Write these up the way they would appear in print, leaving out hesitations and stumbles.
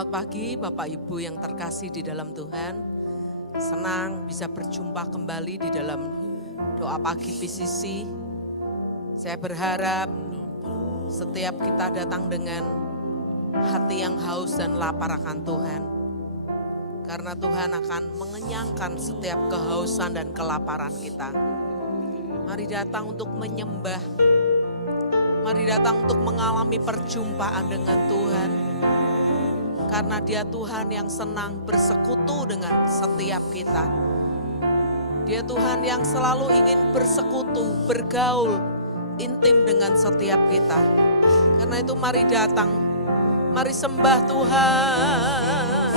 Selamat pagi Bapak Ibu yang terkasih di dalam Tuhan. Senang bisa berjumpa kembali di dalam doa pagi PCC. Saya berharap setiap kita datang dengan hati yang haus dan lapar akan Tuhan. Karena Tuhan akan mengenyangkan setiap kehausan dan kelaparan kita. Mari datang untuk menyembah. Mari datang untuk mengalami perjumpaan dengan Tuhan. Karena Dia Tuhan yang senang bersekutu dengan setiap kita. Dia Tuhan yang selalu ingin bersekutu, bergaul, intim dengan setiap kita. Karena itu mari datang, mari sembah Tuhan.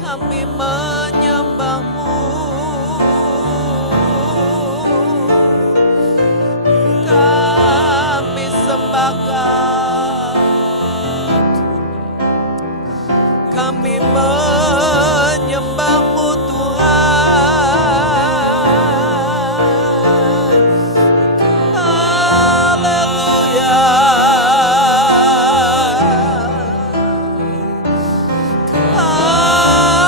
Kami menyembah-Mu. Kami sembah Kau. Kami menyembah-Mu Tuhan. Haleluya. Haleluya.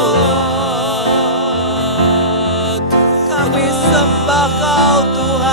Kami sembah Kau Tuhan.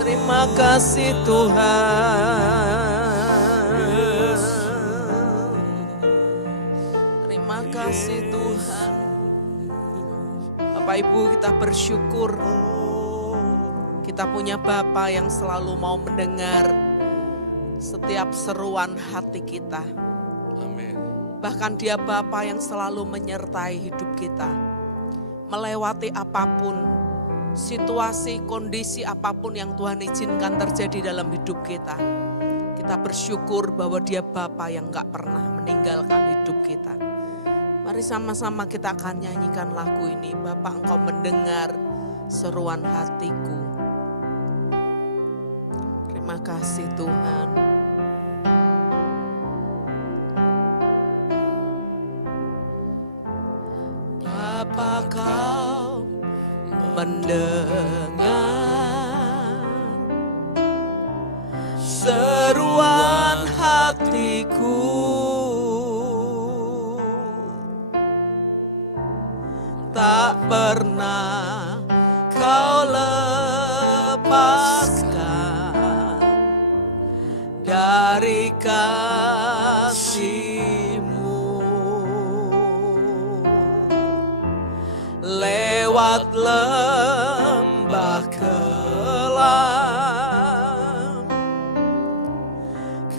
Terima kasih Tuhan. kasih Tuhan. Bapak Ibu, kita bersyukur kita punya Bapa yang selalu mau mendengar setiap seruan hati kita. Amin. Bahkan Dia Bapa yang selalu menyertai hidup kita. Melewati apapun, situasi, kondisi apapun yang Tuhan izinkan terjadi dalam hidup kita. Kita bersyukur bahwa Dia Bapa yang gak pernah meninggalkan hidup kita. Mari sama-sama kita akan nyanyikan lagu ini. Bapa, Engkau mendengar seruan hatiku. Terima kasih Tuhan. Bapa, Kau mendengar seruan hatiku. Tak pernah Kau lepaskan dari kasih-Mu. Lewat lembah kelam,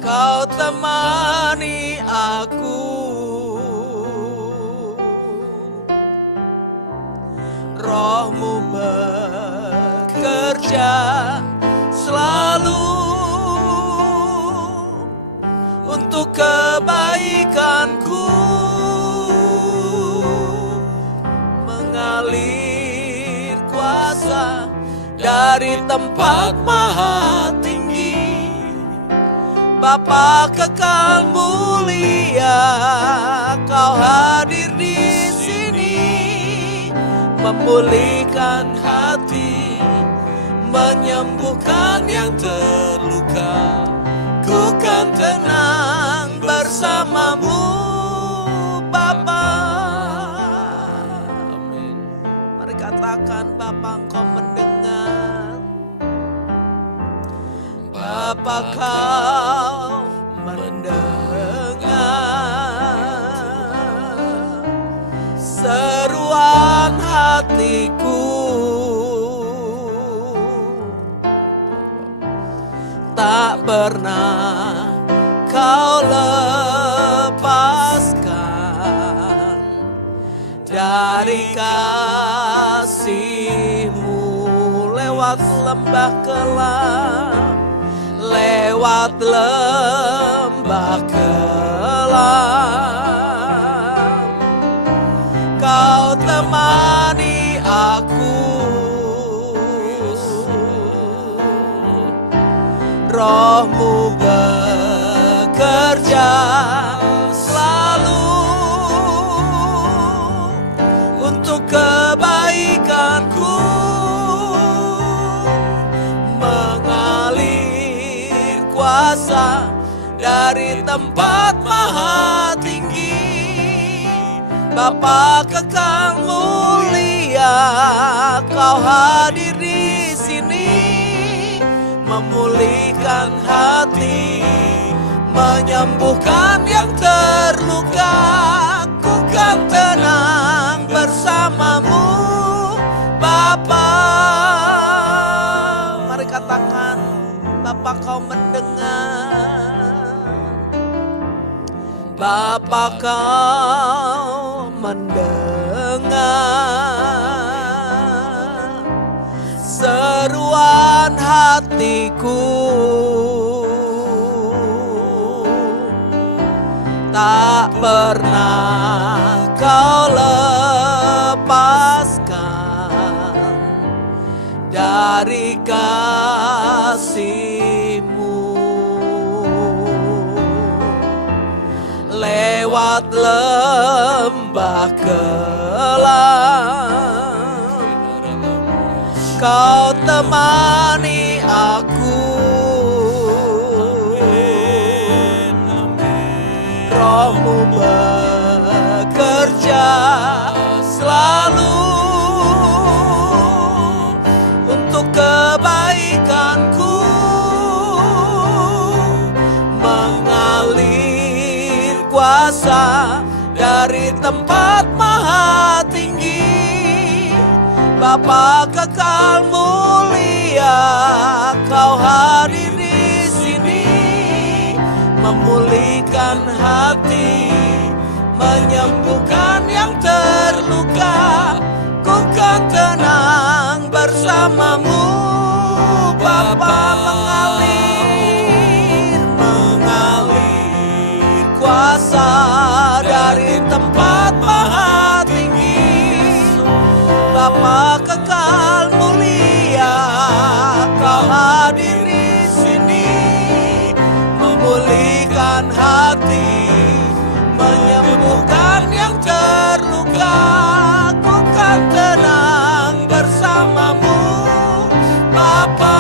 Kau temani aku. Roh-Mu bekerja selalu untuk kebaikanku, mengalir kuasa dari tempat maha tinggi. Bapa kekal mulia, Kau hadir di sini, memulihkan hati, menyembuhkan yang terluka. Ku kan tenang bersama-Mu, Bapa. Amin. Mari katakan, Bapa, Engkau mendengar. Bapa, Kau mendengar seruan hatiku. Tak pernah Kau lepaskan dari kasih-Mu. Lewat lembah kelam, lewat lembah kelam, Kau temani aku. Roh-Mu bekerja selalu untuk kebaikanku, mengalir kuasa dari tempat maha tinggi. Bapa kekal mulia, Kau hadir di sini, memulihkan hati, menyembuhkan yang terluka. Ku kan tenang bersama-Mu, Bapa. Mari katakan, Bapa, Kau mendengar. Bapa, Kau mendengar seruan hatiku. Tak pernah Kau lepaskan dari kasih-Mu. Lewat lembah kelam, Kau temani aku. Roh-Mu bekerja selalu untuk kebaikanku, mengalir kuasa dari tempat maha tinggi. Bapa kekal mulia, Kau hadir di sini, memulihkan hati, menyembuhkan yang terluka. Ku kan tenang bersamamu. Bapa mengalir kuasa dari tempat maha tinggi. Bapa kekal mulia, Kau hadir di sini, memulihkan hati, menyembuhkan yang terluka. Ku kan tenang bersamamu. Bapa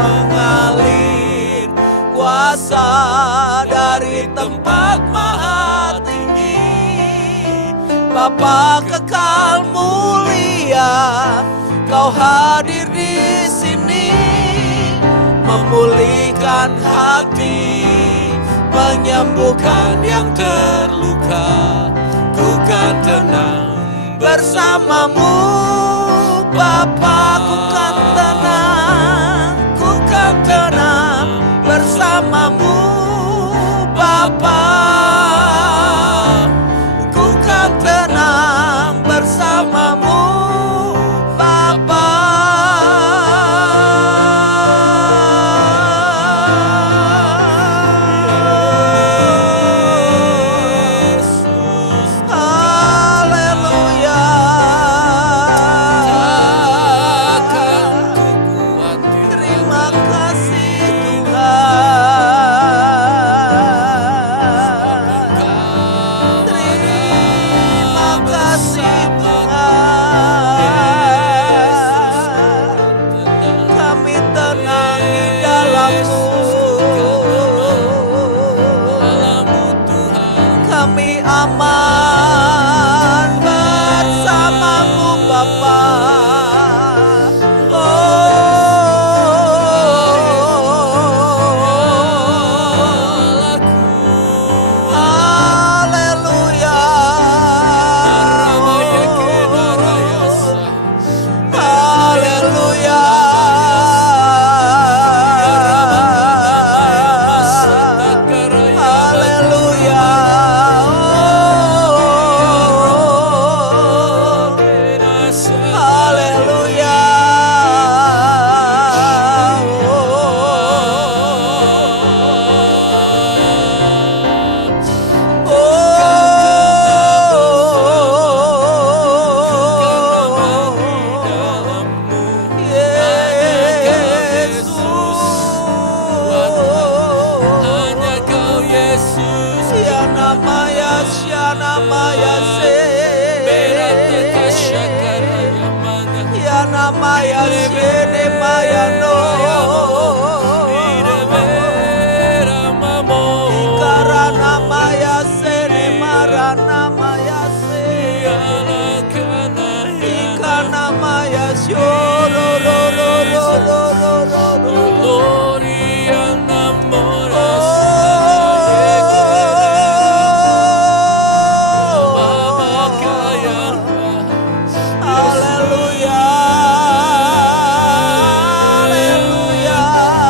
mengalir kuasa dari tempat maha tinggi. Bapa kekal mulia, Kau hadir di sini, memulihkan hati, menyembuhkan yang terluka. Ku kan tenang bersamamu. Bapa, ku kan tenang bersamamu. Bapa, ku kan tenang bersamamu. Bapa, Yesus, haleluya. Terima kasih Tuhan. Terima kasih Tuhan. Kami tenang di dalam-Mu. Kami aman bersama-Mu Bapa. Haleluya. Haleluya. Haleluya. Haleluya. Maya sene maya no Ikarana maya sene marana maya se Ikana maya shoro ro ro ro ro ro ro Gloria namoras Haleluya.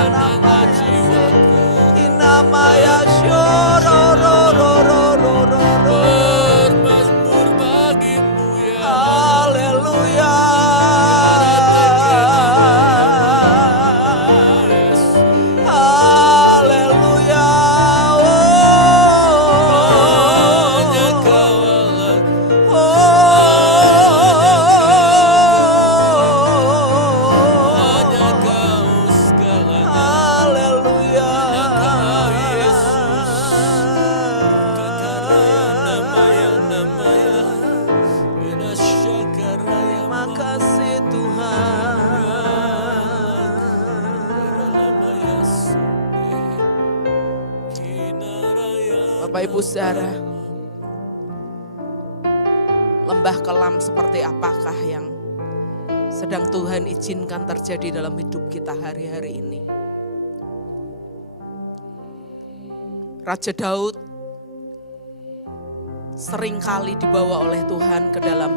Tenangkanlah jiwaku. Inamaya shororororororo. Bermazmur bagimu ya Haleluya. Haleluya. Hanya Kau Allah. Hanya Kau segalanya. Haleluya. Hanya Kau Yesus. Kakaraya namaya Inasyakaraya Makasih Tuhan. Bapak Ibu Saudara, lembah kelam seperti apakah yang sedang Tuhan izinkan terjadi dalam hidup kita hari-hari ini? Raja Daud seringkali dibawa oleh Tuhan ke dalam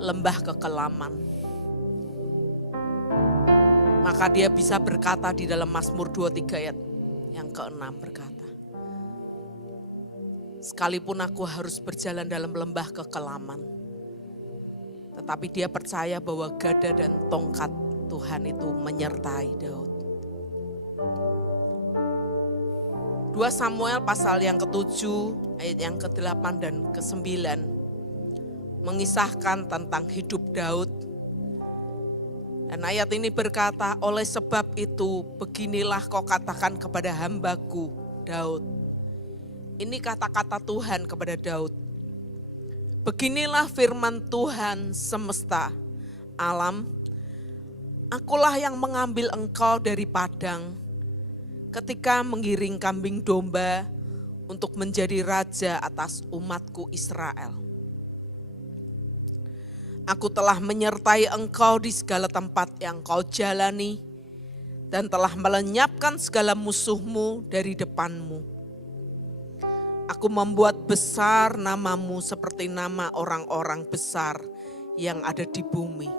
lembah kekelaman. Maka dia bisa berkata di dalam Mazmur 23 ayat yang ke-6 berkata, sekalipun aku harus berjalan dalam lembah kekelaman, tetapi dia percaya bahwa gada dan tongkat Tuhan itu menyertai Daud. 2 Samuel pasal yang ke-7 ayat yang ke-8 dan ke-9 mengisahkan tentang hidup Daud. Dan ayat ini berkata, oleh sebab itu beginilah kau katakan kepada hambaku Daud. Ini kata-kata Tuhan kepada Daud. Beginilah firman Tuhan semesta alam, akulah yang mengambil engkau dari padang ketika menggiring kambing domba untuk menjadi raja atas umatku Israel. Aku telah menyertai engkau di segala tempat yang kau jalani dan telah melenyapkan segala musuhmu dari depanmu. Aku membuat besar namamu seperti nama orang-orang besar yang ada di bumi.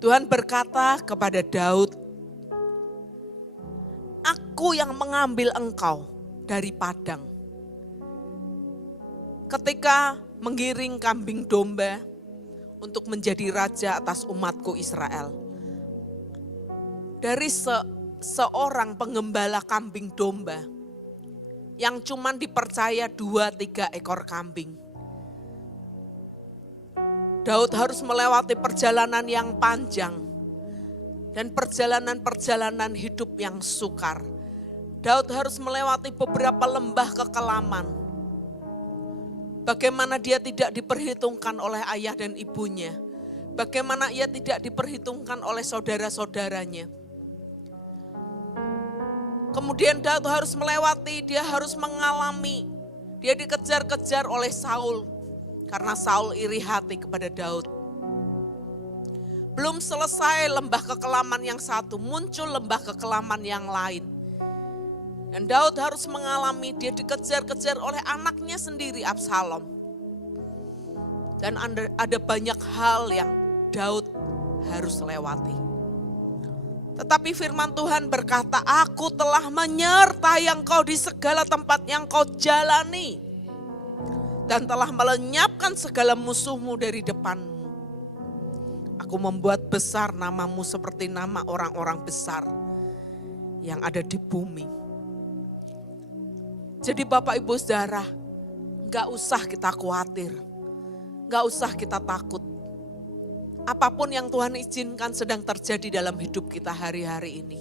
Tuhan berkata kepada Daud, aku yang mengambil engkau dari padang. Ketika menggiring kambing domba untuk menjadi raja atas umatku Israel. Dari seorang penggembala kambing domba yang cuman dipercaya 2-3 ekor kambing. Daud harus melewati perjalanan yang panjang dan perjalanan-perjalanan hidup yang sukar. Daud harus melewati beberapa lembah kekelaman. Bagaimana dia tidak diperhitungkan oleh ayah dan ibunya. Bagaimana ia tidak diperhitungkan oleh saudara-saudaranya. Kemudian Daud harus melewati, dia harus mengalami. Dia dikejar-kejar oleh Saul. Karena Saul iri hati kepada Daud. Belum selesai lembah kekelaman yang satu, muncul lembah kekelaman yang lain. Dan Daud harus mengalami, dia dikejar-kejar oleh anaknya sendiri Absalom. Dan ada banyak hal yang Daud harus lewati. Tetapi firman Tuhan berkata, aku telah menyertai engkau di segala tempat yang kau jalani. Dan telah melenyapkan segala musuhmu dari depanmu. Aku membuat besar namamu seperti nama orang-orang besar yang ada di bumi. Jadi Bapak Ibu Saudara, gak usah kita khawatir. Gak usah kita takut. Apapun yang Tuhan izinkan sedang terjadi dalam hidup kita hari-hari ini.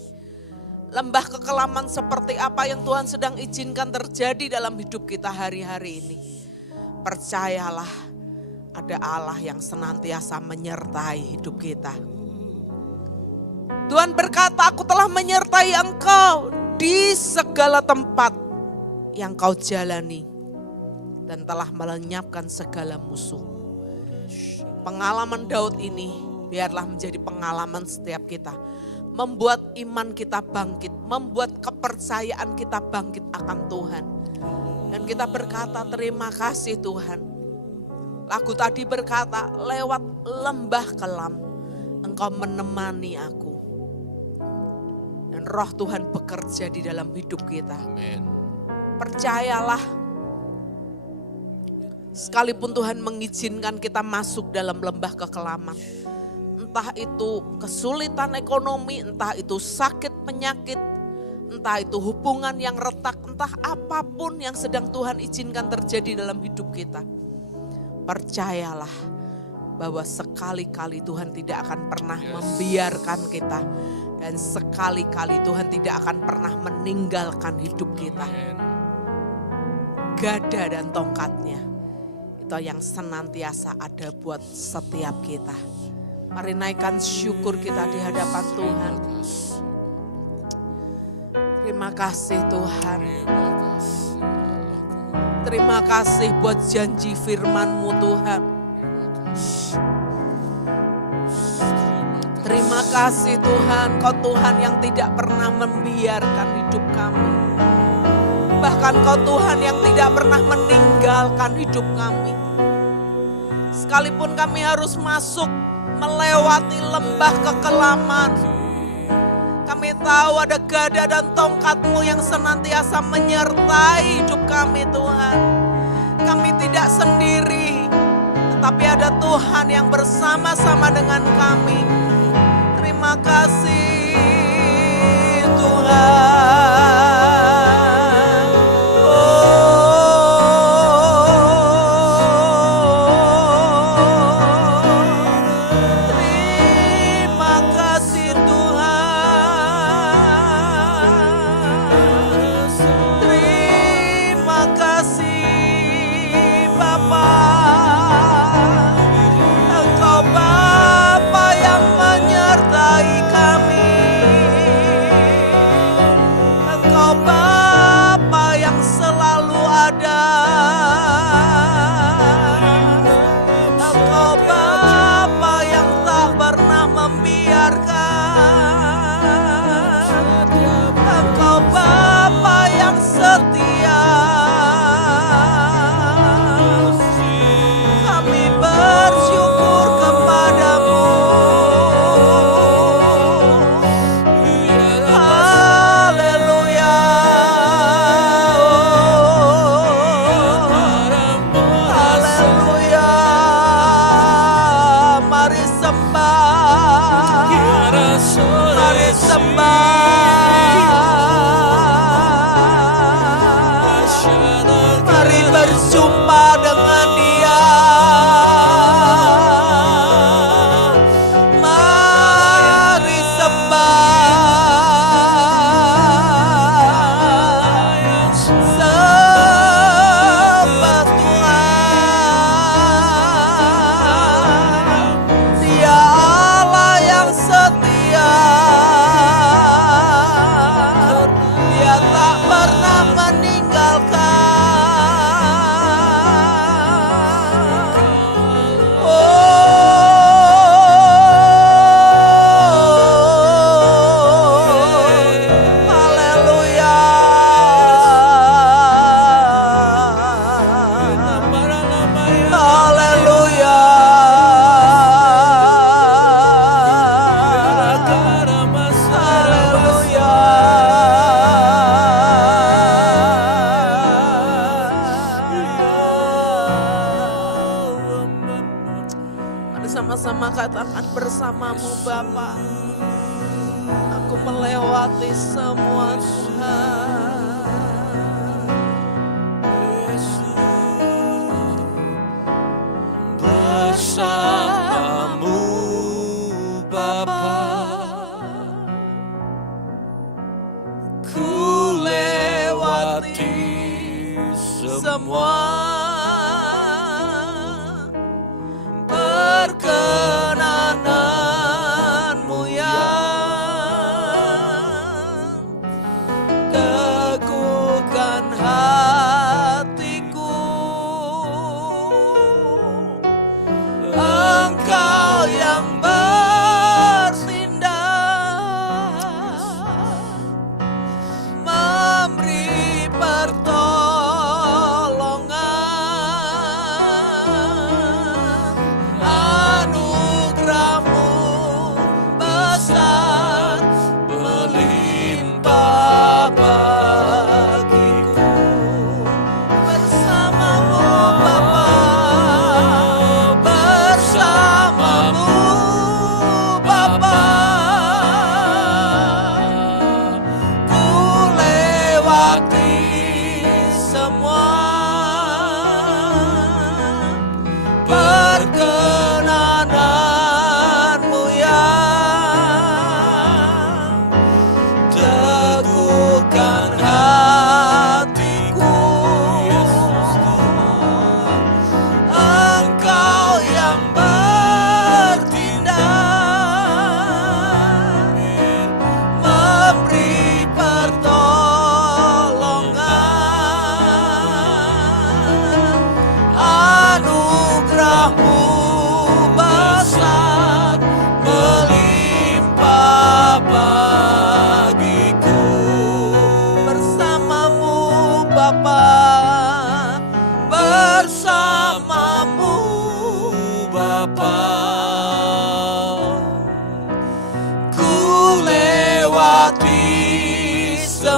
Lembah kekelaman seperti apa yang Tuhan sedang izinkan terjadi dalam hidup kita hari-hari ini. Percayalah, ada Allah yang senantiasa menyertai hidup kita. Tuhan berkata, aku telah menyertai engkau di segala tempat yang kau jalani. Dan telah melenyapkan segala musuh. Pengalaman Daud ini biarlah menjadi pengalaman setiap kita. Membuat iman kita bangkit, membuat kepercayaan kita bangkit akan Tuhan. Dan kita berkata terima kasih Tuhan. Lagu tadi berkata lewat lembah kelam engkau menemani aku. Dan roh Tuhan bekerja di dalam hidup kita. Amin. Percayalah, sekalipun Tuhan mengizinkan kita masuk dalam lembah kekelaman, entah itu kesulitan ekonomi, entah itu sakit penyakit, entah itu hubungan yang retak, entah apapun yang sedang Tuhan izinkan terjadi dalam hidup kita. Percayalah bahwa sekali-kali Tuhan tidak akan pernah membiarkan kita. Dan sekali-kali Tuhan tidak akan pernah meninggalkan hidup kita. Amin. Gada dan tongkatnya itu yang senantiasa ada buat setiap kita. Mari naikkan syukur kita di hadapan Tuhan. Terima kasih Tuhan. Terima kasih. Terima kasih buat janji firman-Mu Tuhan. Terima kasih Tuhan, Kau Tuhan yang tidak pernah membiarkan hidup kami. Bahkan Kau Tuhan yang tidak pernah meninggalkan hidup kami. Sekalipun kami harus masuk melewati lembah kekelaman, kami tahu ada gada dan tongkat-Mu yang senantiasa menyertai hidup kami Tuhan. Kami tidak sendiri, tetapi ada Tuhan yang bersama-sama dengan kami. Terima kasih Tuhan. Terima kasih Tuhan. Terima kasih Bapa. Engkau Bapa yang menyertai kami. Engkau Bapa yang selalu ada. Engkau Bapa yang tak pernah membiarkan. Engkau Bapa yang setia. Kami bersyukur kepadamu. Haleluya. Haleluya. Mari sembah. Mari sembah. Mari berjumpa dengan Dia. Mari sembah. Sembah Tuhan. Dia Allah yang setia. Dia tak pernah meninggalkan. Haleluya. Haleluya. Haleluya. Mari sama-sama katakan bersamamu Bapa. Aku melewati semua Tuhan. Bersamamu Bapa, ku lewati Semua perkenananmu yang teguhkan hatiku. Engkau yang bertindak, memberi pertolongan.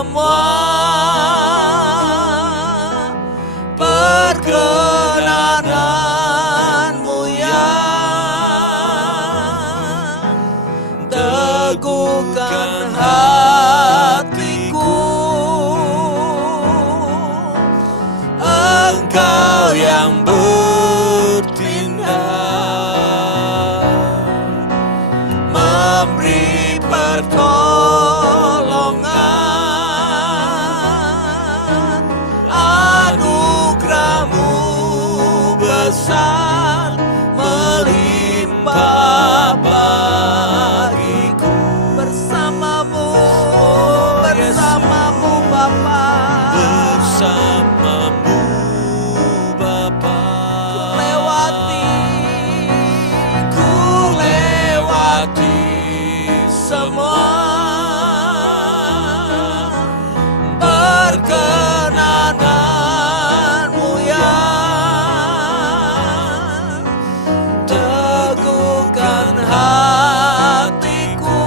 semua perkenananmu yang teguhkan hatiku. Engkau yang bertindak, memberi pertolongan, anugerahmu besar melimpah bagiku. Bersamamu, bersamamu Bapa, bersamamu Bapa. Ku lewati semua perkenananmu yang teguhkan hatiku.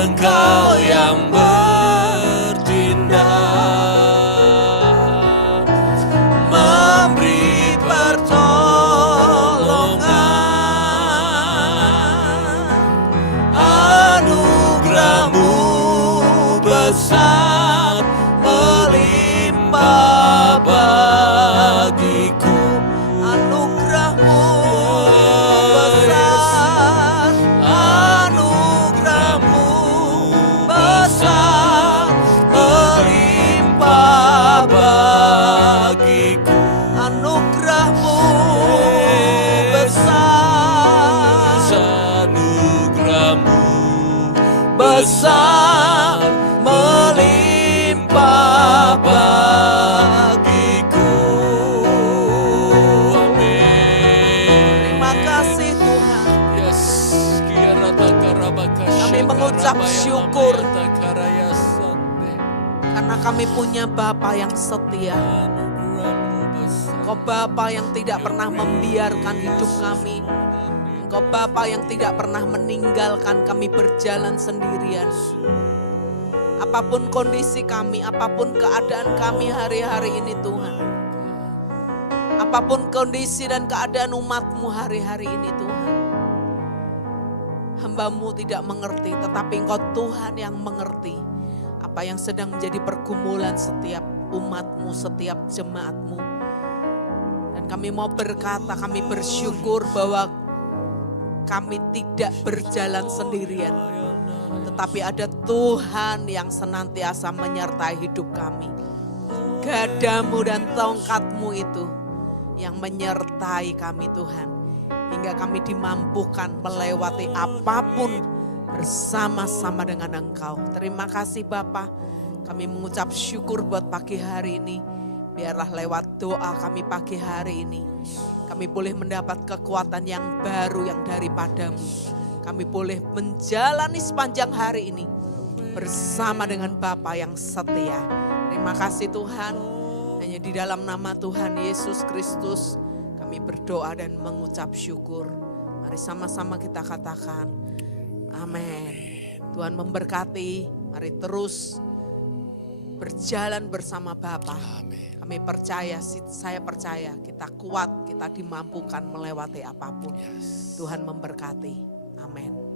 Engkau yang bertindak, memberi pertolongan, anugerahmu besar melimpah bagiku. Anugerahmu besar, anugerahmu besar melimpah bagiku. Anugerahmu besar, Anugerahmu besar melimpah bagiku. Amin. Terima kasih Tuhan. Yes, Kami mengucap syukur karena kami punya Bapa yang setia. Engkau Bapa yang tidak pernah membiarkan hidup kami. Engkau Bapa yang tidak pernah meninggalkan kami berjalan sendirian. Apapun kondisi kami, apapun keadaan kami hari-hari ini Tuhan. Apapun kondisi dan keadaan umat-Mu hari-hari ini Tuhan. Hamba-Mu tidak mengerti, tetapi Engkau Tuhan yang mengerti apa yang sedang menjadi pergumulan setiap umat-Mu, setiap jemaat-Mu. Dan kami mau berkata, kami bersyukur bahwa kami tidak berjalan sendirian, tetapi ada Tuhan yang senantiasa menyertai hidup kami. Gadamu dan tongkat-Mu itu yang menyertai kami Tuhan, hingga kami dimampukan melewati apapun bersama-sama dengan Engkau. Terima kasih Bapa, kami mengucap syukur buat pagi hari ini. Biarlah lewat doa kami pagi hari ini, kami boleh mendapat kekuatan yang baru yang daripada-Mu. Kami boleh menjalani sepanjang hari ini bersama dengan Bapa yang setia. Terima kasih Tuhan, hanya di dalam nama Tuhan Yesus Kristus kami berdoa dan mengucap syukur. Mari sama-sama kita katakan amin. Tuhan memberkati, mari terus berjalan bersama Bapa. Kami percaya, saya percaya kita kuat, kita dimampukan melewati apapun. Tuhan memberkati. Amin.